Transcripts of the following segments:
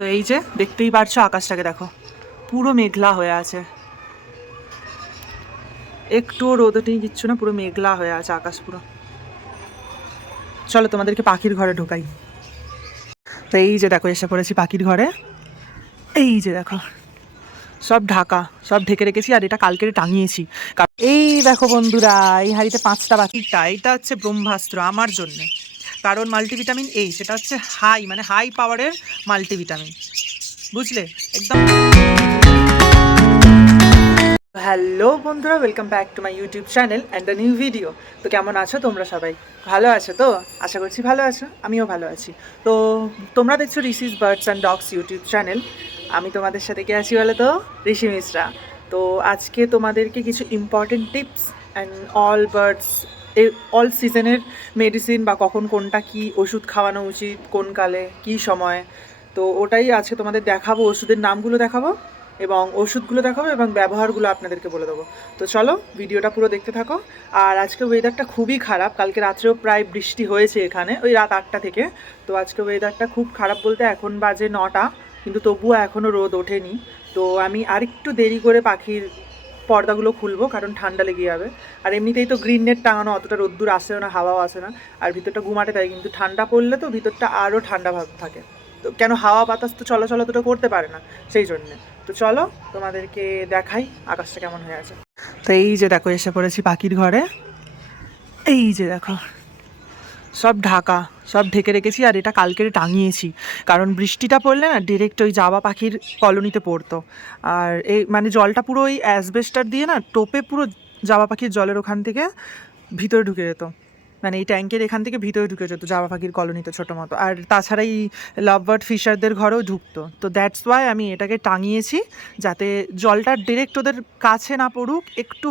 তো এই যে দেখতেই পারছো আকাশটাকে দেখো, পুরো মেঘলা হয়ে আছে, একটুও রোদ নেই, কিচ্ছু না, পুরো মেঘলা হয়ে আছে আকাশ পুরো। চলো তোমাদেরকে পাখির ঘরে ঢোকাই। তো এই যে দেখো এসে পড়েছি পাখির ঘরে। এই যে দেখো সব ঢাকা, সব ঢেকে রেখেছি, আর এটা কালকে টাঙিয়েছি। এই দেখো বন্ধুরা, এই হাঁড়িতে 5টা পাখিটা, এটা হচ্ছে ব্রহ্মাস্ত্র আমার জন্যে। কারণ মাল্টিভিটামিন এই, সেটা হচ্ছে হাই, মানে হাই পাওয়ারের মাল্টিভিটামিন, বুঝলে একদম। হ্যালো বন্ধুরা, welcome back to my YouTube channel and the new video. তো কেমন আছো তোমরা সবাই? ভালো আছো তো? আশা করছি ভালো আছো, আমিও ভালো আছি। তো তোমরা দেখছো Rishi's birds and dogs YouTube channel. আমি তোমাদের সাথে কে আছি বলো তো? ঋষি মিশ্রা। তো আজকে তোমাদেরকে কিছু important tips and all birds, all সিজনের মেডিসিন, বা কখন কোনটা কি ওষুধ খাওয়ানো উচিত, কোন কালে কী সময়, তো ওটাই আজকে তোমাদের দেখাবো। ওষুধের নামগুলো দেখাবো এবং ওষুধগুলো দেখাবো এবং ব্যবহারগুলো আপনাদেরকে বলে দেবো। তো চলো ভিডিওটা পুরো দেখতে থাকো। আর আজকে ওয়েদারটা খুবই খারাপ, কালকে রাত্রেও প্রায় বৃষ্টি হয়েছে এখানে, ওই রাত 8টা থেকে। তো আজকে ওয়েদারটা খুব খারাপ বলতে এখন বাজে 9টা, কিন্তু তবুও এখনও রোদ ওঠেনি। তো আমি আরেকটু দেরি করে পাখির পর্দাগুলো খুলবো, কারণ ঠান্ডা লেগে যাবে। আর এমনিতেই তো গ্রিন নেট টাঙানো, অতটা রোদ্দুর আসেও না, হাওয়াও আসে না, আর ভিতরটা গুমাটে থাকে, কিন্তু ঠান্ডা পড়লে তো ভিতরটা আরও ঠান্ডা ভাব থাকে। তো কেন, হাওয়া বাতাস তো চলাচল অতটা করতে পারে না, সেই জন্যে। তো চলো তোমাদেরকে দেখাই আকাশটা কেমন হয়ে আছে। তো এই যে দেখো এসে পড়েছি পাখির ঘরে। এই যে দেখো সব ঢাকা, সব ঢেকে রেখেছি, আর এটা কালকে টাঙিয়েছি। কারণ বৃষ্টিটা পড়লে না ডিরেক্ট ওই জাবা পাখির কলোনিতে পড়তো। আর এই মানে জলটা পুরো ওই অ্যাসবেস্টার দিয়ে না টোপে পুরো জাবা পাখির জলের ওখান থেকে ভিতরে ঢুকে যেত, মানে এই ট্যাঙ্কের এখান থেকে ভিতরে ঢুকে যেত জাবা পাখির কলোনিতে ছোটো মতো। আর তাছাড়া এই লাভ বার্ড ফিশারদের ঘরেও ঢুকতো। তো দ্যাটস ওয়াই আমি এটাকে টাঙিয়েছি, যাতে জলটা ডিরেক্ট ওদের কাছে না পড়ুক, একটু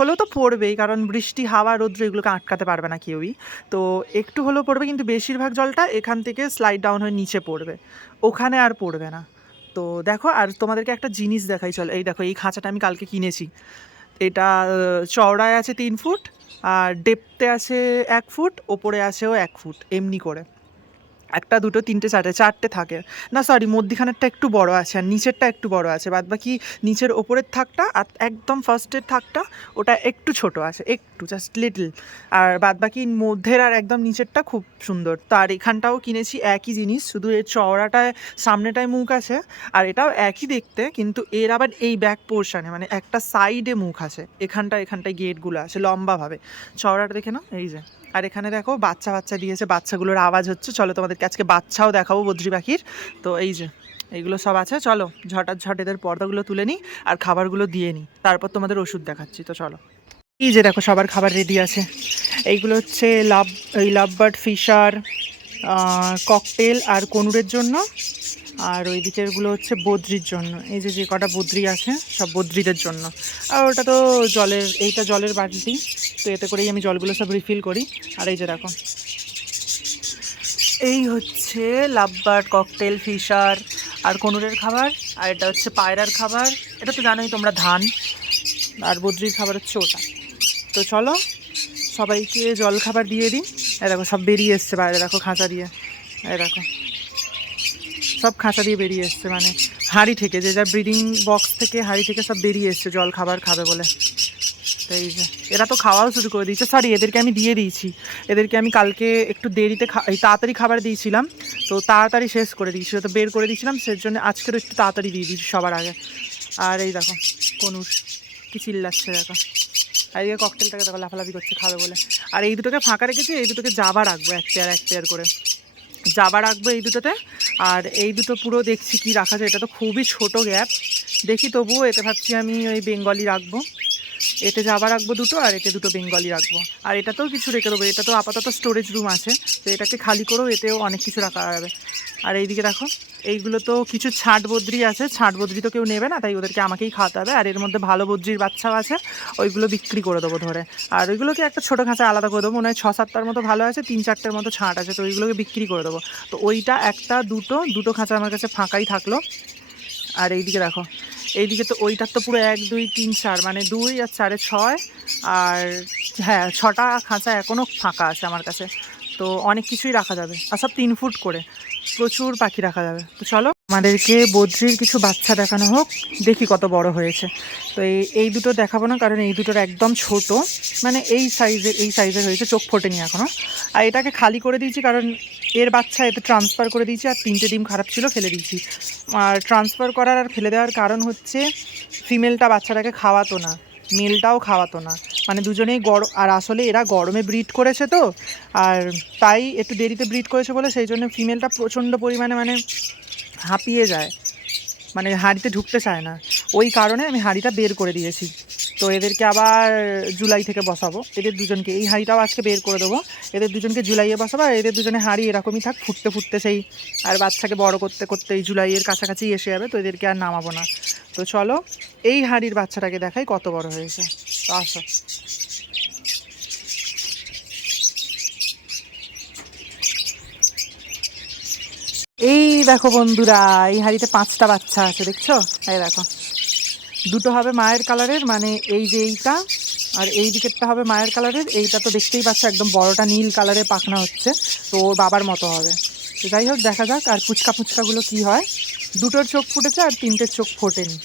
হলেও তো পড়বেই, কারণ বৃষ্টি হাওয়া রৌদ্র এগুলোকে আটকাতে পারবে না কেউই। তো একটু হলেও পড়বে, কিন্তু বেশিরভাগ জলটা এখান থেকে স্লাইড ডাউন হয়ে নিচে পড়বে, ওখানে আর পড়বে না। তো দেখো, আর তোমাদেরকে একটা জিনিস দেখাই চলো। এই দেখো, এই খাঁচাটা আমি কালকে কিনেছি। এটা চওড়ায় আছে 3 ফুট, আর ডেপথে আছে 1 ফুট, ওপরে আছেও 1 ফুট, এমনি করে একটা দুটো তিনটে চারটে চারটে থাকে। না সরি, মধ্যিখানেরটা একটু বড় আছে আর নিচেরটা একটু বড় আছে, বাদ বাকি নিচের ওপরের থাকটা আর একদম ফার্স্টের থাকটা ওটা একটু ছোট আছে, একটু জাস্ট লিটল। আর বাদ বাকি মধ্যের আর একদম নিচেরটা খুব সুন্দর। তো আর এখানটাও কিনেছি একই জিনিস, শুধু এর চওড়াটায় সামনেটায় মুখ আছে, আর এটাও একই দেখতে, কিন্তু এর আবার এই ব্যাক পোর্শনে মানে একটা সাইডে মুখ আছে, এখানটায় গেটগুলো আছে লম্বাভাবে। চওড়াটা দেখে না, এই যে। আর এখানে দেখো বাচ্চা বাচ্চা দিয়েছে, বাচ্চাগুলোর আওয়াজ হচ্ছে। চলো তোমাদেরকে আজকে বাচ্চাও দেখাবো বদ্রি পাখির। তো এই যে এইগুলো সব আছে, চলো ঝট এদের পর্দাগুলো তুলে নিই আর খাবারগুলো দিয়ে নিই, তারপর তোমাদের ওষুধ দেখাচ্ছি। তো চলো, এই যে দেখো সবার খাবার রেডি আছে। এইগুলো হচ্ছে এই লাভ বার্ড ফিশার ককটেল আর কনুরের জন্য, আর ওই দিকেরগুলো হচ্ছে বদ্রির জন্য। এই যে যে কটা বদ্রি আছে সব বদ্রিদের জন্য। আর ওটা তো এইটা জলের বালতি, তো এতে করেই আমি জলগুলো সব রিফিল করি। আর এই যে দেখো, এই হচ্ছে লাভবার্ড ককটেল ফিশার আর কনুরের খাবার। আর এটা হচ্ছে পায়রার খাবার, এটা তো জানোই তোমরা, ধান। আর বদ্রির খাবার হচ্ছে ওটা। তো চলো সবাইকে জল খাবার দিয়ে দিই। এই দেখো সব বেরিয়ে এসছে বাইরে, দেখো খাঁচা দিয়ে, এই দেখো সব খাঁচা দিয়ে বেরিয়ে এসছে, মানে হাঁড়ি থেকে, যে যা ব্রিডিং বক্স থেকে হাঁড়ি থেকে সব বেরিয়ে এসছে জল খাবার খাবে বলে। তো এই যে এরা তো খাওয়াও শুরু করে দিয়েছে, সরি এদেরকে আমি দিয়ে দিয়েছি। এদেরকে আমি কালকে একটু দেরিতে তাড়াতাড়ি খাবার দিয়েছিলাম, তো তাড়াতাড়ি শেষ করে দিয়েছিল, তো বের করে দিয়েছিলাম, সেজন্য আজকের একটু তাড়াতাড়ি দিয়ে দিয়েছি সবার আগে। আর এই দেখো কনুর কি চিল্লাচ্ছে দেখো, আর এই ককটেলটাকে দেখো লাফালাফি করছে খাবে বলে। আর এই দুটোকে ফাঁকা রেখেছি, এই দুটোকে জাবা রাখবো এক পেয়ার করে, জাবা রাখবো এই দুটোতে। আর এই দুটো পুরো দেখছি কি রাখা যায়, এটা তো খুবই ছোট গ্যাপ, দেখি তবুও এতে ভাবছি আমি ওই বেঙ্গলি রাখবো। এতে জাবা রাখবো দুটো, আর এতে দুটো বেঙ্গলি রাখবো। আর এটাতেও কিছু রেখে দেবো, এটা তো আপাতত স্টোরেজ রুম আছে, তো এটাকে খালি করেও এতেও অনেক কিছু রাখা যাবে। আর এইদিকে দেখো, এইগুলো তো কিছু ছাট বদ্রি আছে, ছাট বদ্রি তো কেউ নেবে না, তাই ওদেরকে আমাকেই খাওয়াতে হবে। আর এর মধ্যে ভালো বদ্রির বাচ্চাও আছে, ওইগুলো বিক্রি করে দেবো ধরে। আর ওইগুলোকে একটা ছোটো খাঁচা আলাদা করে দেবো, মনে হয় 6-7টার মতো ভালো আছে, 3-4টের মতো ছাট আছে, তো ওইগুলোকে বিক্রি করে দেবো। তো ওইটা একটা দুটো খাঁচা আমার কাছে ফাঁকাই থাকলো। আর এইদিকে দেখো, এইদিকে তো ওইটার তো পুরো 1 2 3 4, মানে 2 আর 4 6, আর হ্যাঁ 6টা খাঁচা এখনও ফাঁকা আছে আমার কাছে। তো অনেক কিছুই রাখা যাবে, আর সব 3 ফুট করে। প্রচুর পাখি রাখা যাবে। তো চলো আমাদেরকে বদ্রির কিছু বাচ্চা দেখানো হোক, দেখি কত বড় হয়েছে। তো এই দুটো দেখাবো না, কারণ এই দুটোর একদম ছোট, মানে এই সাইজের হয়েছে, চোখ ফোটেনি এখনও। আর এটাকে খালি করে দিয়েছি, কারণ এর বাচ্চা এতে ট্রান্সফার করে দিয়েছি, আর 3টে ডিম খারাপ ছিল ফেলে দিয়েছি। আর ট্রান্সফার করার আর ফেলে দেওয়ার কারণ হচ্ছে ফিমেলটা বাচ্চাটাকে খাওয়াতো না, মেলটাও খাওয়াতো না, মানে দুজনেই আর আসলে এরা গরমে ব্রিড করেছে তো, আর তাই একটু দেরিতে ব্রিড করেছে বলে সেই জন্য ফিমেলটা প্রচণ্ড পরিমাণে মানে হাঁপিয়ে যায়, মানে হাঁড়িতে ঢুকতে চায় না। ওই কারণে আমি হাঁড়িটা বের করে দিয়েছি। তো এদেরকে আবার জুলাই থেকে বসাবো, এদের দুজনকে। এই হাঁড়িটাও আজকে বের করে দেবো, এদের দুজনকে জুলাইয়ে বসাবো। আর এদের দুজনে হাঁড়ি এরকমই থাক, ফুটতে ফুটতে সেই আর বাচ্চাকে বড় করতে করতে এই জুলাইয়ের কাছাকাছি এসে যাবে, তো এদেরকে আর নামাবো না। তো চলো এই হাঁড়ির বাচ্চাটাকে দেখাই কত বড় হয়েছে। তো আসো। এই দেখো বন্ধুরা, এই হাঁড়িতে 5টা বাচ্চা আছে, দেখছো? এই দেখো, দুটো হবে মায়ের কালারের, মানে এই যে এইটা, আর এই দিকেরটা হবে মায়ের কালারের। এইটা তো দেখতেই পাচ্ছ একদম বড়টা নীল কালারের পাখনা হচ্ছে, তো ওর বাবার মতো হবে। তো যাই হোক, দেখা যাক। আর পুচকাগুলো কি হয়। দুটোর চোখ ফুটেছে আর 3টের চোখ ফোটেনি,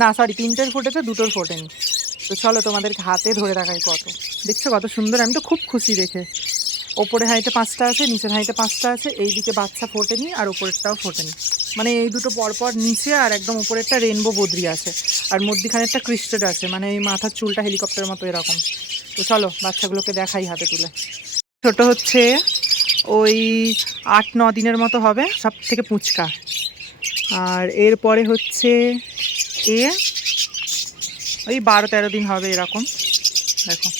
না সরি 3টের ফুটেছে, দুটোর ফোটেনি। তো চলো তোমাদেরকে হাতে ধরে দেখাই কত, দেখছো কত সুন্দর। আমি তো খুব খুশি দেখে। ওপরে হাঁড়িতে 5টা আছে, নিচের হাঁড়িতে 5টা আছে। এইদিকে বাচ্চা ফোটেনি আর ওপরেরটাও ফোটেনি, মানে এই দুটো পরপর নিচে, আর একদম উপরেরটা রেনবো বদ্রি আছে, আর মধ্যিখানে একটা ক্রিস্টেড আছে, মানে এই মাথার চুলটা হেলিকপ্টারের মতো এরকম। তো চলো বাচ্চাগুলোকে দেখাই হাতে তুলে। ছোট হচ্ছে ওই 8-9 দিনের মতো হবে, সব থেকে পুচকা। আর এরপরে হচ্ছে এ ওই 12-13 দিন হবে এরকম, দেখো।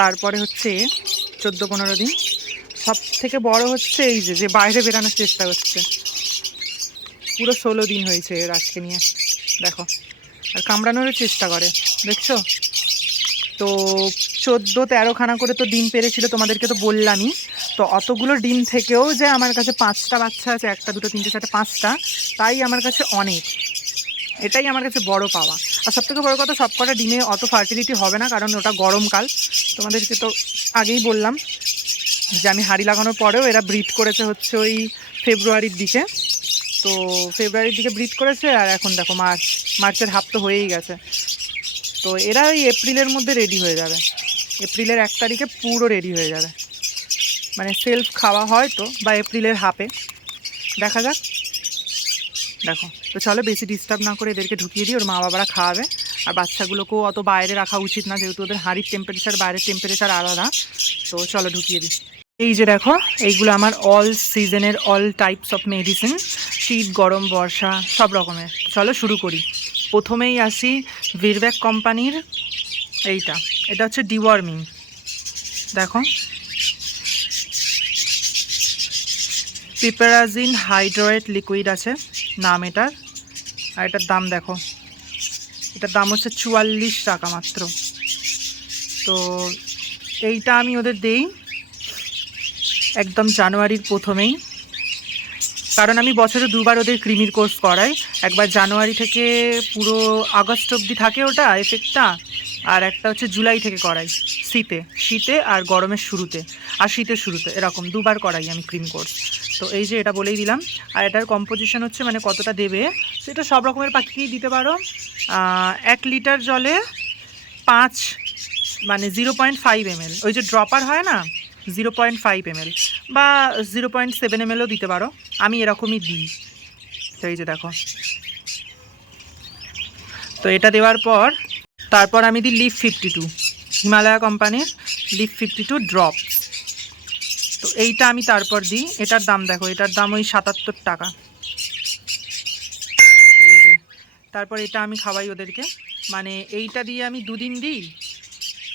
তারপরে হচ্ছে 14-15 দিন। সব থেকে বড় হচ্ছে এই যে বাইরে বেরানোর চেষ্টা করছে, পুরো 16 দিন হয়েছে এর আজকে নিয়ে, দেখো। আর কামড়ানোরও চেষ্টা করে, দেখছো তো। 14-13 খানা করে তো ডিম পেরেছিল, তোমাদেরকে তো বললামই। তো অতগুলো ডিম থেকেও যে আমার কাছে 5টা বাচ্চা আছে, 1, 2, 3, 4, 5টা, তাই আমার কাছে অনেক, এটাই আমার কাছে বড় পাওয়া। আর সবথেকে বড় কথা, সবকটা ডিমে অত ফার্টিলিটি হবে না, কারণ ওটা গরমকাল। তোমাদেরকে তো আগেই বললাম যে আমি হাঁড়ি লাগানোর পরেও এরা ব্রিড করেছে হচ্ছে ওই ফেব্রুয়ারির দিকে। তো ফেব্রুয়ারির দিকে ব্রিড করেছে, আর এখন দেখো মার্চের হাফ তো হয়েই গেছে। তো এরা ওই এপ্রিলের মধ্যে রেডি হয়ে যাবে, এপ্রিলের 1 তারিখে পুরো রেডি হয়ে যাবে, মানে সেলফ খাওয়া হয় তো, বা এপ্রিলের হাফে, দেখা যাক। দেখো, তো চলো বেশি ডিস্টার্ব না করে এদেরকে ঢুকিয়ে দিই, ওর মা বাবারা খাওয়াবে। আর বাচ্চাগুলোকেও অত বাইরে রাখা উচিত না, যেহেতু ওদের হাঁড়ির টেম্পারেচার বাইরের টেম্পারেচার আলাদা। তো চলো ঢুকিয়ে দিই। এই যে দেখো, এইগুলো আমার অল সিজনের অল টাইপস অফ মেডিসিন, শীত গরম বর্ষা সব রকমের। চলো শুরু করি। প্রথমেই আসি ভিরব্যাক কোম্পানির এটা হচ্ছে ডিওয়ার্মিং, দেখো। পিপারাজিন হাইড্রোয়েট লিকুইড আছে নাম এটার। আর এটার দাম দেখো, এটার দাম হচ্ছে 44 টাকা মাত্র। তো এইটা আমি ওদের দেই একদম জানুয়ারির প্রথমেই, কারণ আমি বছরে 2বার ওদের ক্রিমির কোর্স করাই। একবার জানুয়ারি থেকে পুরো আগস্ট অবধি থাকে ওটা এফেক্টটা, আর একটা হচ্ছে জুলাই থেকে করাই, শীতে আর গরমের শুরুতে, আর শীতের শুরুতে, এরকম 2বার করাই আমি ক্রিম কোর্স। তো এই যে এটা বলেই দিলাম। আর এটার কম্পোজিশন হচ্ছে, মানে কতটা দেবে সেটা সব রকমের পাখিকেই দিতে পারো। 1 লিটার জলে 5, মানে 0.5 ml, ওই যে ড্রপার হয় না, 0.5 ml বা 0.7 mlও দিতে পারো, আমি এরকমই দিই। তো এই যে দেখো, তো এটা দেওয়ার পর তারপর আমি দিই লিফ 52, হিমালয়া কোম্পানির লিফ 52 ড্রপস। তো এইটা আমি তারপর দিই। এটার দাম দেখো, এটার দাম ওই 77 টাকা। এই যে তারপর এটা আমি খাওয়াই ওদেরকে, মানে এইটা দিয়ে আমি 2 দিন দিই।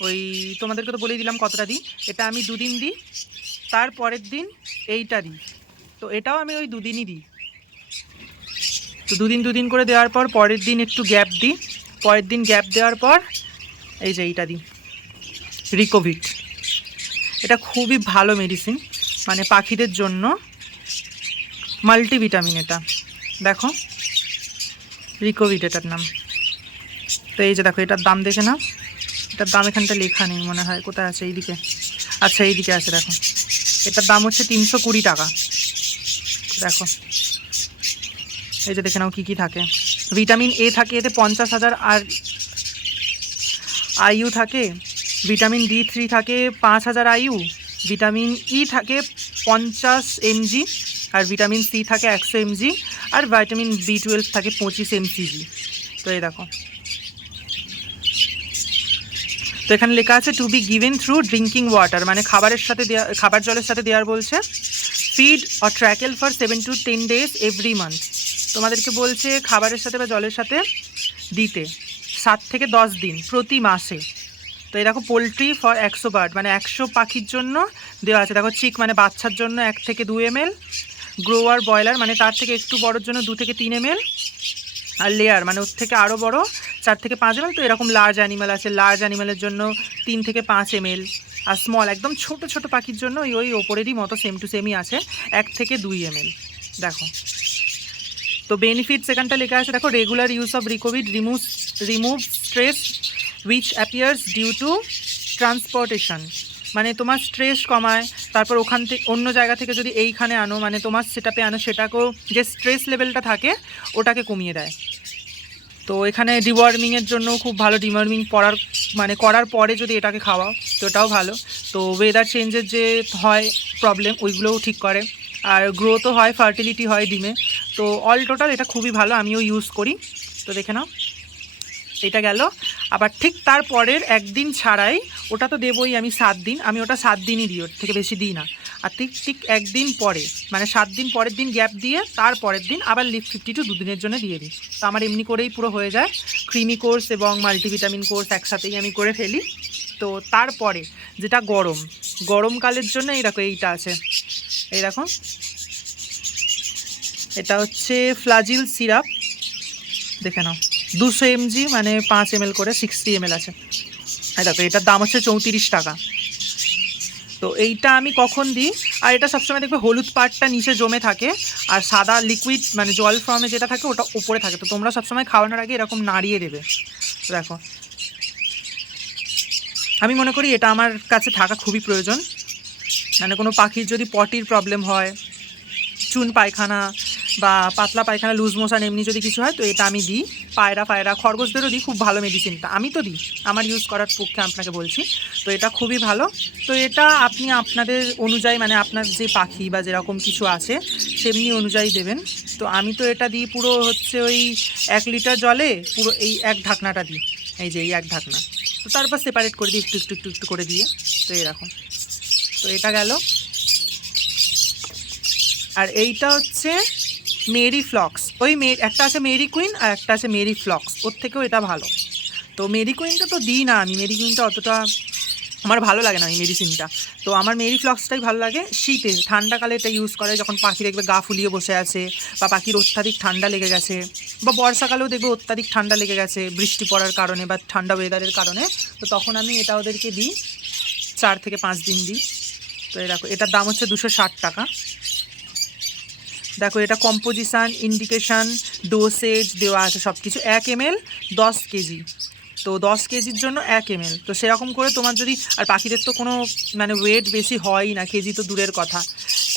ওই তোমাদেরকে তো বলেই দিলাম কতটা দিই। এটা আমি 2 দিন দিই, তারপরের দিন এইটা দিই। তো এটাও আমি ওই 2 দিনই দিই। তো 2 দিন করে দেওয়ার পর পরের দিন একটু গ্যাপ দিই, পরের দিন গ্যাপ দেওয়ার পর এই যে এইটা দিই, রিকোভিট। এটা খুবই ভালো মেডিসিন, মানে পাখিদের জন্য মাল্টিভিটামিন। এটা দেখো, রিকোভিট এটার নাম। তো এই যে দেখো এটার দাম দেখে না, এটার দাম এখানটা লেখা নেই মনে হয়, কোথায় আছে এইদিকে, আচ্ছা এইদিকে আছে দেখো, এটার দাম হচ্ছে 320 টাকা। দেখো এই যে দেখে নাও কী কী থাকে। ভিটামিন এ থাকে এতে 50,000 আর আইইউ থাকে, ভিটামিন D3 থাকে 5,000 আইইউ, ভিটামিন ই থাকে 50 mg, আর ভিটামিন সি থাকে 100 mg, আর ভিটামিন B12 থাকে 25 mcg। তো এই দেখো, তো এখানে লেখা আছে to be given through drinking water, মানে খাবারের সাথে দেওয়া, খাবার জলের সাথে দেওয়ার বলছে। Feed or treacle for 7 to 10 days every month, তোমাদেরকে বলছে খাবারের সাথে বা জলের সাথে দিতে 7 থেকে 10 দিন প্রতি মাসে। তো এই দেখো পোলট্রি ফর 100 বার্ড, মানে 100 পাখির জন্য দেওয়া আছে। দেখো চিক মানে বাচ্চার জন্য 1 থেকে 2 ml, গ্রোয়ার ব্রয়লার মানে তার থেকে একটু বড়োর জন্য 2 থেকে 3 ml, আর লেয়ার মানে ওর থেকে আরও বড় 4 থেকে 5 ml। তো এরকম লার্জ অ্যানিমাল আছে, লার্জ অ্যানিমালের জন্য 3 থেকে 5 ml, আর স্মল একদম ছোট ছোট পাখির জন্য ওই ওপরেরই মতো সেম টু সেমই আছে 1 থেকে 2 ml। দেখো তো বেনিফিটস এখানটা লেখা আছে দেখো, regular use of Recovid remove stress which appears due to transportation, মানে তোমার স্ট্রেস কমায়। তারপর ওখান থেকে অন্য জায়গা থেকে যদি এইখানে আনো, মানে তোমার সেটাপে আনো, সেটাকেও যে স্ট্রেস লেভেলটা থাকে ওটাকে কমিয়ে দেয়। তো এখানে ডিওয়ার্মিংয়ের জন্য খুব ভালো, ডিওয়ার্মিং করার পরে যদি এটাকে খাওয়াও তো এটাও ভালো। তো ওয়েদার চেঞ্জের যে হয় প্রবলেম ওইগুলোও ঠিক করে, আর গ্রোথও হয়, ফার্টিলিটি হয় ডিমে। তো অল টোটাল এটা খুবই ভালো, আমিও ইউজ করি। তো দেখে নাও এটা গেল। আবার ঠিক তারপরের একদিন ছাড়াই, ওটা তো দেবই আমি 7 দিন, আমি ওটা 7 দিনই দিই, ওর থেকে বেশি দিই না। আর ঠিক একদিন পরে, মানে 7 দিন পরের দিন গ্যাপ দিয়ে তারপরের দিন আবার লিভ 52 2 দিনের জন্য দিয়ে দিই। তো আমার এমনি করেই পুরো হয়ে যায়, ক্রিমি কোর্স এবং মাল্টিভিটামিন কোর্স একসাথেই আমি করে ফেলি। তো তারপরে যেটা গরমকালের জন্য এই দেখো এইটা আছে, এই দেখো এটা হচ্ছে ফ্লাজিল সিরাপ, দেখে নাও 200 mg মানে 5 ml করে 60 ml আছে। এই দেখো এটার দাম হচ্ছে 34 টাকা। তো এইটা আমি কখন দিই, আর এটা সবসময় দেখবে হলুদ পাটটা নিচে জমে থাকে, আর সাদা লিকুইড মানে জল ফর্মে যেটা থাকে ওটা উপরে থাকে। তো তোমরা সবসময় খাওয়ানোর আগে এরকম নাড়িয়ে দেবে। দেখো আমি মনে করি এটা আমার কাছে থাকা খুবই প্রয়োজন, মানে কোনো পাখির যদি পটির প্রবলেম হয়, চুন পায়খানা বা পাতলা পায়খানা, লুজ মোশন এমনি যদি কিছু হয় তো এটা আমি দিই। পায়রা খরগোশদেরও দিই, খুব ভালো মেডিসিনটা, আমি তো দিই আমার ইউজ করার পক্ষে আপনাকে বলছি। তো এটা খুবই ভালো। তো এটা আপনি আপনাদের অনুযায়ী, মানে আপনার যে পাখি বা যেরকম কিছু আছে সেমনি অনুযায়ী দেবেন। তো আমি তো এটা দিই পুরো হচ্ছে ওই 1 লিটার জলে পুরো এই 1 ঢাকনাটা দিই, এই যে এই 1 ঢাকনা। তো তারপর সেপারেট করে দিই একটু করে দিয়ে। তো এরকম, তো এটা গেল। আর এইটা হচ্ছে মেরি ফ্লক্স, একটা আছে মেরি কুইন আর একটা আছে মেরি ফ্লক্স, ওর থেকেও এটা ভালো। তো মেরি কুইনটা তো দিই না আমি, মেরি কুইনটা অতটা আমার ভালো লাগে না এই মেডিসিনটা। তো আমার মেরি ফ্লক্সটাই ভালো লাগে। শীতে ঠান্ডাকালে এটা ইউজ করে, যখন পাখি দেখবে গা ফুলিয়ে বসে আছে বা পাখির অত্যাধিক ঠান্ডা লেগে গেছে, বা বর্ষাকালেও দেখবে অত্যাধিক ঠান্ডা লেগে গেছে বৃষ্টি পড়ার কারণে বা ঠান্ডা ওয়েদারের কারণে, তো তখন আমি এটা ওদেরকে দিই, 4 থেকে 5 দিন দিই। তো দেখো এটার দাম হচ্ছে 260 টাকা। দেখো এটা কম্পোজিশান, ইন্ডিকেশান, ডোসেজ দেওয়া আছে সব কিছু। 1 ml 10 কেজি, তো 10 কেজির জন্য 1 ml। তো সেরকম করে তোমার যদি, আর পাখিদের তো কোনো মানে ওয়েট বেশি হয়ই না, কেজি তো দূরের কথা,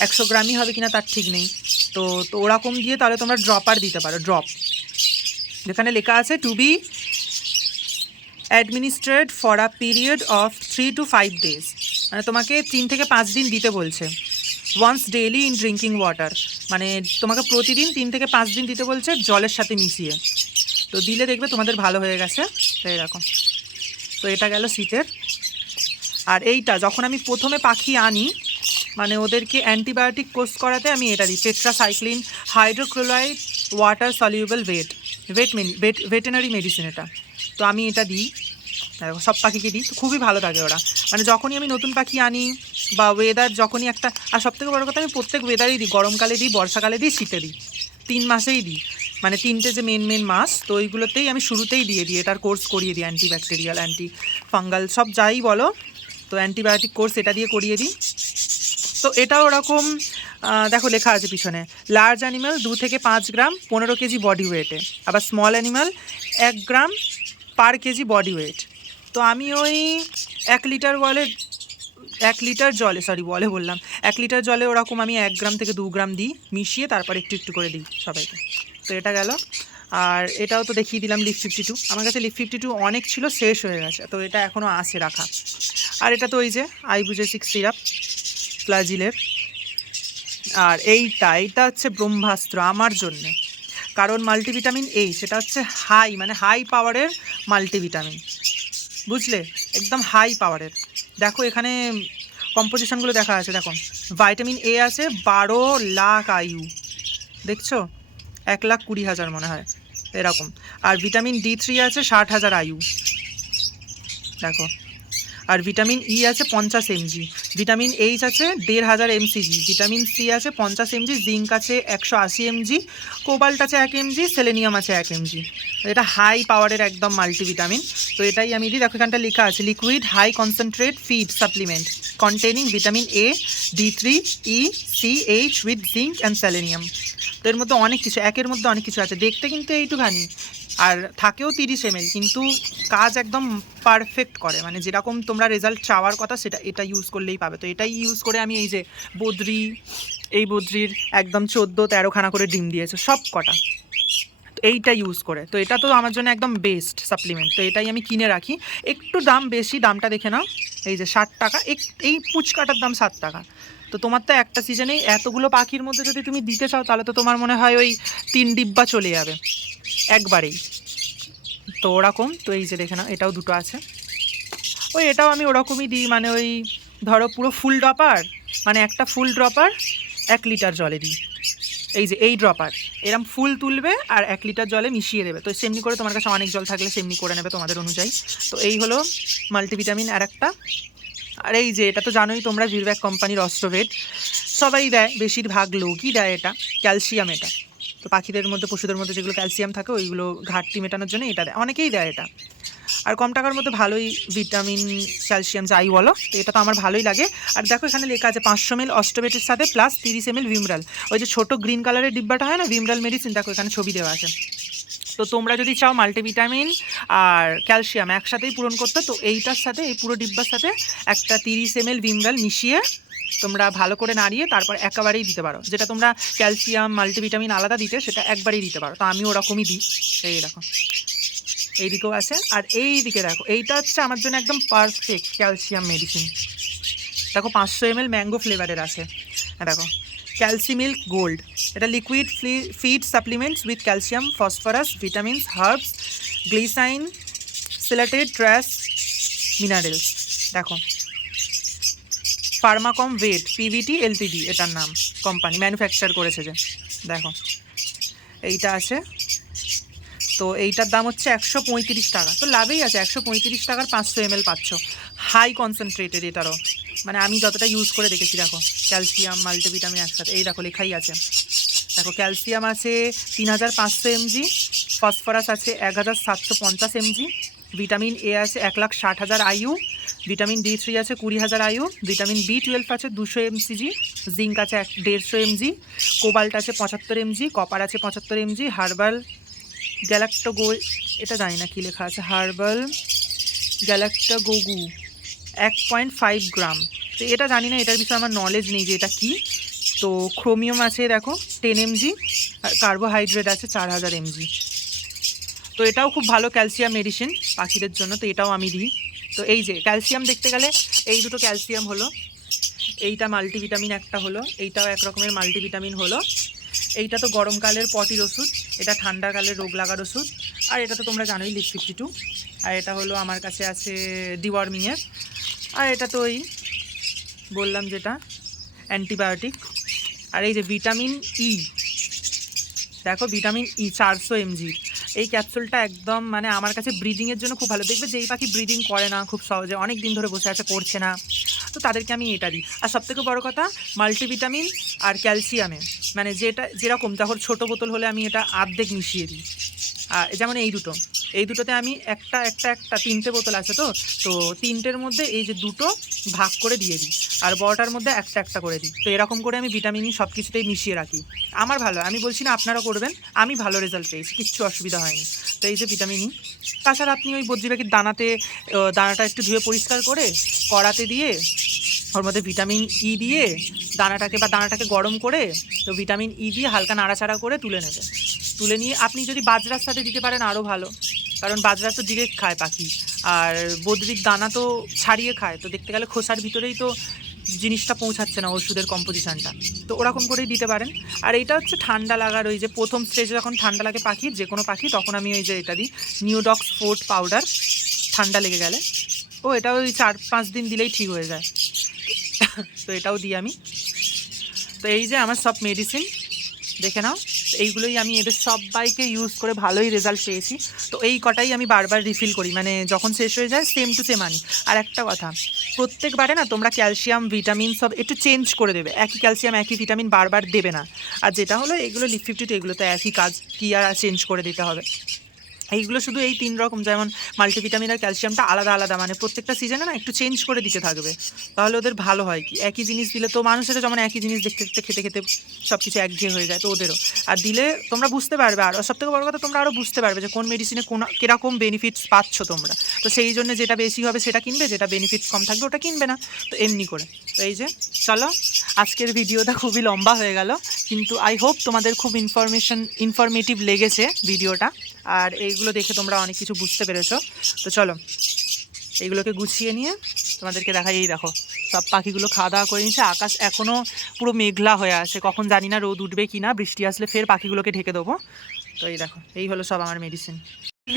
100 গ্রামই হবে কিনা তার ঠিক নেই। তো ওরকম দিয়ে তাহলে তোমরা ড্রপার দিতে পারো, ড্রপ, যেখানে লেখা আছে to be administered for a period of 3 to 5 days, মানে তোমাকে 3 থেকে 5 দিন দিতে বলছে। Once daily in drinking water, মানে তোমাকে প্রতিদিন 3 থেকে 5 দিন দিতে বলছে জলের সাথে মিশিয়ে। তো দিলে দেখবে তোমাদের ভালো হয়ে গেছে। তো এরকম, তো এটা গেল শীতের। আর এইটা যখন আমি প্রথমে পাখি আনি, মানে ওদেরকে অ্যান্টিবায়োটিক কোর্স করাতে আমি এটা দিই, tetracycline hydrochloride water soluble veterinary medicine এটা। তো আমি এটা দিই, সব পাখিকে দিই। তো খুবই ভালো থাকে ওরা, মানে যখনই আমি নতুন পাখি আনি বা ওয়েদার যখনই একটা, আর সবথেকে বড়ো কথা আমি প্রত্যেক ওয়েদারেই দিই, গরমকালে দিই, বর্ষাকালে দিই, শীতে দিই, 3 মাসেই দিই, মানে 3টে যে মেন মাস, তো ওইগুলোতেই আমি শুরুতেই দিয়ে দিই, এটার কোর্স করিয়ে দিই, অ্যান্টিব্যাকটেরিয়াল অ্যান্টি ফাঙ্গাল সব যাই বলো, তো অ্যান্টিবায়োটিক কোর্স এটা দিয়ে করিয়ে দিই। তো এটাও ওরকম, দেখো লেখা আছে পিছনে, লার্জ অ্যানিম্যাল 2 থেকে 5 গ্রাম 15 কেজি বডি ওয়েটে, আবার স্মল অ্যানিম্যাল 1 গ্রাম পার কেজি বডি ওয়েট। তো আমি ওই 1 লিটার জলে বললাম 1 লিটার জলে ওরকম আমি 1 গ্রাম থেকে 2 গ্রাম দিই, মিশিয়ে তারপর একটু একটু করে দিই সবাইকে। তো এটা গেল। আর এটাও তো দেখিয়ে দিলাম লিফ 52। আমার কাছে লিফ 52 অনেক ছিল, শেষ হয়ে গেছে, তো এটা এখনও আছে রাখা। আর এটা তো ওই যে আইবুজেসিক সিরাপ ফ্লাজিলের। আর এইটা হচ্ছে ব্রহ্মাস্ত্র আমার জন্যে, কারণ মাল্টিভিটামিন সেটা হচ্ছে হাই পাওয়ারের মাল্টিভিটামিন, বুঝলে, একদম হাই পাওয়ারের। দেখো এখানে কম্পোজিশনগুলো দেখা আছে, দেখো ভিটামিন আছে 12 লাখ আয়ু, দেখছো 1,20,000 মনে হয় এরকম। আর ভিটামিন D3 আছে 60,000 আয়ু, দেখো। আর ভিটামিন আছে 50 mg, ভিটামিন আছে 1,500 mcg, ভিটামিন C আছে 50 mg, জিঙ্ক আছে 180 mg, কোবাল্ট আছে 1 mg, সেলেনিয়াম আছে 1 mg। এটা হাই পাওয়ারের একদম মাল্টিভিটামিন। তো এটাই আমি দিই। দেখো এখানটা লেখা আছে liquid high concentrate feed supplement containing vitamin D3 CH with zinc and selenium. তো এর মধ্যে অনেক কিছু, একের মধ্যে অনেক কিছু আছে, দেখতে কিন্তু এইটুখানি, আর থাকেও 30 ml, কিন্তু কাজ একদম পারফেক্ট করে, মানে যেরকম তোমরা রেজাল্ট চাওয়ার কথা সেটা এটা ইউজ করলেই পাবে। তো এটাই ইউজ করে আমি এই যে বদ্রির একদম 14-13 খানা করে ডিম দিয়েছে সব কটা, তো এইটা ইউজ করে। তো এটা তো আমার জন্য একদম বেস্ট সাপ্লিমেন্ট, তো এটাই আমি কিনে রাখি। একটু দাম বেশি, দামটা দেখে নাও, এই যে 60 টাকা, এই পুচকাটার দাম 7 টাকা। তো তোমার তো একটা সিজনেই এতগুলো পাখির মধ্যে যদি তুমি দিতে চাও, তাহলে তো তোমার মনে হয় ওই 3 ডিব্বা চলে যাবে একবারেই। তো ওরকম, তো এই যে দেখে নাও এটাও 2টো আছে। এটাও আমি ওরকমই দিই, মানে ওই ধরো পুরো ফুল ড্রপার, মানে একটা ফুল ড্রপার 1 লিটার জলে দিই। এই যে এই ড্রপার এরম ফুল তুলবে আর 1 লিটার জলে মিশিয়ে দেবে। তো সেমনি করে তোমার কাছে অনেক জল থাকলে সেমনি করে নেবে তোমাদের অনুযায়ী। তো এই হলো মাল্টিভিটামিন আর একটা। আর এই যে এটা তো জানোই তোমরা, ভিরব্যাক কোম্পানির অস্ট্রোভেট, সবাই দেয়, বেশিরভাগ লোকই দেয় এটা, ক্যালসিয়াম এটা। তো পাখিদের মধ্যে, পশুদের মধ্যে যেগুলো ক্যালসিয়াম থাকে ওইগুলো ঘাটতি মেটানোর জন্য এটা দেয়, অনেকেই দেয় এটা। আর কম টাকার মধ্যে ভালোই ভিটামিন ক্যালসিয়াম যাই বলো, তো এটা তো আমার ভালোই লাগে। আর দেখো এখানে লেখা আছে 500 ml অস্ট্রোভেটের সাথে প্লাস 30 ml ভিমরাল, ওই যে ছোটো গ্রিন কালারের ডিব্বাটা হয় না ভিমরাল মেডিসিন, দেখো এখানে ছবি দেওয়া আছে। তো তোমরা যদি চাও মাল্টিভিটামিন আর ক্যালসিয়াম একসাথেই পূরণ করতে, তো এইটার সাথে, এই পুরো ডিব্বার সাথে একটা 30 ml ভিমরাল মিশিয়ে তোমরা ভালো করে নাড়িয়ে তারপর একেবারেই দিতে পারো। যেটা তোমরা ক্যালসিয়াম মাল্টিভিটামিন আলাদা দিতে, সেটা একবারেই দিতে পারো। তো আমি ওরকমই দিই। এই দেখো এইদিকেও আছে, আর এই দিকে দেখো এইটা হচ্ছে আমার জন্য একদম পারফেক্ট ক্যালসিয়াম মেডিসিন। দেখো 500 ml ম্যাঙ্গো ফ্লেভারের আছে। দেখো ক্যালসিমিল্ক গোল্ড, এটা liquid feed supplements with calcium, phosphorus, vitamins, herbs, glycine, chelated trace minerals. দেখো ফার্মাকম ভেট পিভিটি এলটিডি এটার নাম, কোম্পানি ম্যানুফ্যাকচার করেছে যে, দেখো এইটা আছে। তো এইটার দাম হচ্ছে 135 টাকা। তো লাভেই আছে, 135 টাকার 500 ml পাচ্ছ, হাই কনসেন্ট্রেটেড এটারও, মানে আমি যতটা ইউজ করে দেখেছি। দেখো ক্যালসিয়াম মাল্টিভিটামিন একসাথে, এই দেখো লেখাই আছে। দেখো ক্যালসিয়াম আছে 3500 mg, ফসফরাস আছে 1750 mg, ভিটামিন আছে 1,60,000 আয়ু, ভিটামিন D3 আছে 20,000 আয়ু, ভিটামিন B12 আছে 200 mcg, জিঙ্ক আছে 150 mg, কোবাল্ট আছে 75 mg, কপার আছে 75 mg, হার্বাল গ্যালাক্টোগো, এটা জানি না কী লেখা আছে, হার্বাল গ্যালাক্টোগোগু 1.5 গ্রাম। তো এটা জানি না, এটার বিষয়ে আমার নলেজ নেই যে এটা কী। তো ক্রোমিয়াম আছে দেখো 10 mg, আর কার্বোহাইড্রেট আছে 4,000 mg। তো এটাও খুব ভালো ক্যালসিয়াম মেডিসিন পাখিদের জন্য, তো এটাও আমি দিই। তো এই যে ক্যালসিয়াম দেখতে গেলে এই দুটো ক্যালসিয়াম হলো, এইটা মাল্টিভিটামিন একটা হলো, এইটাও এক রকমের মাল্টিভিটামিন হলো। এইটা তো গরমকালের পটির ওষুধ, এটা ঠান্ডাকালের রোগ লাগার ওষুধ। আর এটা তো তোমরা জানোই লিফ 52। আর এটা হলো আমার কাছে আছে ডিওয়ার্মিংয়ের। আর এটা তো ওই বললাম যেটা অ্যান্টিবায়োটিক। আর এই যে ভিটামিন দেখো ভিটামিন 400 mg, এই ক্যাপসুলটা একদম মানে আমার কাছে ব্রিডিংয়ের জন্য খুব ভালো। দেখবে যেই পাখি ব্রিডিং করে না খুব সহজে, অনেক দিন ধরে বসে আছে করছে না, তো তাদেরকে আমি এটা দিই। আর সবথেকে বড় কথা মাল্টিভিটামিন আর ক্যালসিয়ামে, মানে যেটা যেরকম, যখন ছোটো বোতল হলে আমি এটা অর্ধেক মিশিয়ে দিই। আর যেমন এই দুটো এই দুটোতে আমি একটা একটা একটা 3টে বোতল আছে, তো 3টের মধ্যে এই যে 2টো ভাগ করে দিয়ে দিই, আর বড়টার মধ্যে একটা একটা করে দিই। তো এরকম করে আমি ভিটামিন সব কিছুতেই মিশিয়ে রাখি। আমার ভালো, আমি বলছি না আপনারা করবেন, আমি ভালো রেজাল্ট পেয়েছি, কিচ্ছু অসুবিধা হয়নি। তো এই যে ভিটামিন ই, তাছাড়া আপনি ওই বদ্রিবাকির দানাটা একটু ধুয়ে পরিষ্কার করে কড়াতে দিয়ে ওর মধ্যে ভিটামিন ই দিয়ে দানাটাকে গরম করে, তো ভিটামিন ই দিয়ে হালকা নাড়াচাড়া করে তুলে নেবেন। তুলে নিয়ে আপনি যদি বাজরার সাথে দিতে পারেন আরও ভালো, কারণ বাজরা তো ডিরেক্ট খায় পাখি, আর বদ্রির দানা তো ছাড়িয়ে খায়, তো দেখতে গেলে খোসার ভিতরেই তো জিনিসটা পৌঁছাচ্ছে না ওষুধের কম্পোজিশনটা, তো ওরকম করেই দিতে পারেন। আর এইটা হচ্ছে ঠান্ডা লাগার, ওই যে প্রথম স্টেজে যখন ঠান্ডা লাগে পাখির, যে কোনো পাখি, তখন আমি ওই যে এটা দিই, নিউডক্স ফোর্ট পাউডার, ঠান্ডা লেগে গেলে। এটা ওই 4-5 দিন দিলেই ঠিক হয়ে যায়। তো এটাও দিই আমি। তো এই যে আমার সব মেডিসিন দেখে নাও, এইগুলোই আমি এদের সবাইকে ইউজ করে ভালোই রেজাল্ট পেয়েছি। তো এই কটাই আমি বারবার রিফিল করি, মানে যখন শেষ হয়ে যায় সেম টু সেম আনি। আর একটা কথা, প্রত্যেকবারে না তোমরা ক্যালসিয়াম ভিটামিন সব একটু চেঞ্জ করে দেবে, একই ক্যালসিয়াম একই ভিটামিন বারবার দেবে না। আর যেটা হলো এগুলো লিপ 52, এগুলো তো একই কাজ, কি আর চেঞ্জ করে দিতে হবে। এইগুলো শুধু এই 3 রকম, যেমন মাল্টিভিটামিন আর ক্যালসিয়ামটা আলাদা আলাদা, মানে প্রত্যেকটা সিজনে না একটু চেঞ্জ করে দিতে থাকবে, তাহলে ওদের ভালো হয়। কি একই জিনিস দিলে তো মানুষেরও যেমন একই জিনিস দেখতে দেখতে খেতে খেতে সব কিছু একঘেয়ে হয়ে যায়, তো ওদেরও। আর দিলে তোমরা বুঝতে পারবে, আর সবথেকে বড় কথা তোমরা আরও বুঝতে পারবে যে কোন মেডিসিনে কীরকম বেনিফিটস পাচ্ছ তোমরা। তো সেই জন্য যেটা বেশি হবে সেটা কিনবে, যেটা বেনিফিটস কম থাকবে ওটা কিনবে না। তো এমনি করে। তো এই যে চলো, আজকের ভিডিওটা খুবই লম্বা হয়ে গেল, কিন্তু আই হোপ তোমাদের খুব ইনফরমেটিভ লেগেছে ভিডিওটা, আর এইগুলো দেখে তোমরা অনেক কিছু বুঝতে পেরেছো। তো চলো এইগুলোকে গুছিয়ে নিয়ে তোমাদেরকে দেখাই। এই দেখো সব পাখিগুলো খাওয়া দাওয়া করে নিয়েছে, আকাশ এখনও পুরো মেঘলা হয়ে আছে, কখন জানি না রোদ উঠবে কি না, বৃষ্টি আসলে ফের পাখিগুলোকে ঢেকে দেবো। তো এই দেখো, এই হলো সব আমার মেডিসিন।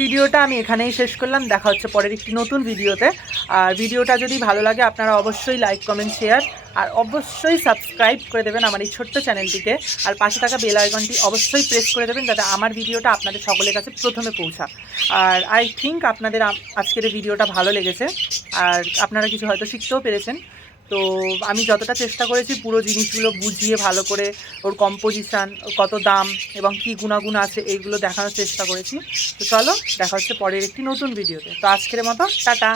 ভিডিওটা আমি এখানেই শেষ করলাম, দেখা হচ্ছে পরের একটি নতুন ভিডিওতে। আর ভিডিওটা যদি ভালো লাগে আপনারা অবশ্যই লাইক কমেন্ট শেয়ার আর অবশ্যই সাবস্ক্রাইব করে দেবেন আমার এই ছোট্ট চ্যানেলটিকে, আর পাশে থাকা বেল আইকনটি অবশ্যই প্রেস করে দেবেন, যাতে আমার ভিডিওটা আপনাদের সকলের কাছে প্রথমে পৌঁছায়। আর আই থিঙ্ক আপনাদের আজকের এই ভিডিওটা ভালো লেগেছে, আর আপনারা কিছু হয়তো শিখতেও পেরেছেন। তো আমি যতটা চেষ্টা করেছি পুরো জিনিসগুলো বুঝিয়ে ভালো করে, ওর কম্পোজিশান, কত দাম এবং কী গুণাগুণ আছে, এইগুলো দেখানোর চেষ্টা করেছি। তো চলো দেখা হচ্ছে পরের একটি নতুন ভিডিওতে। তো আজকের মতো টাটা।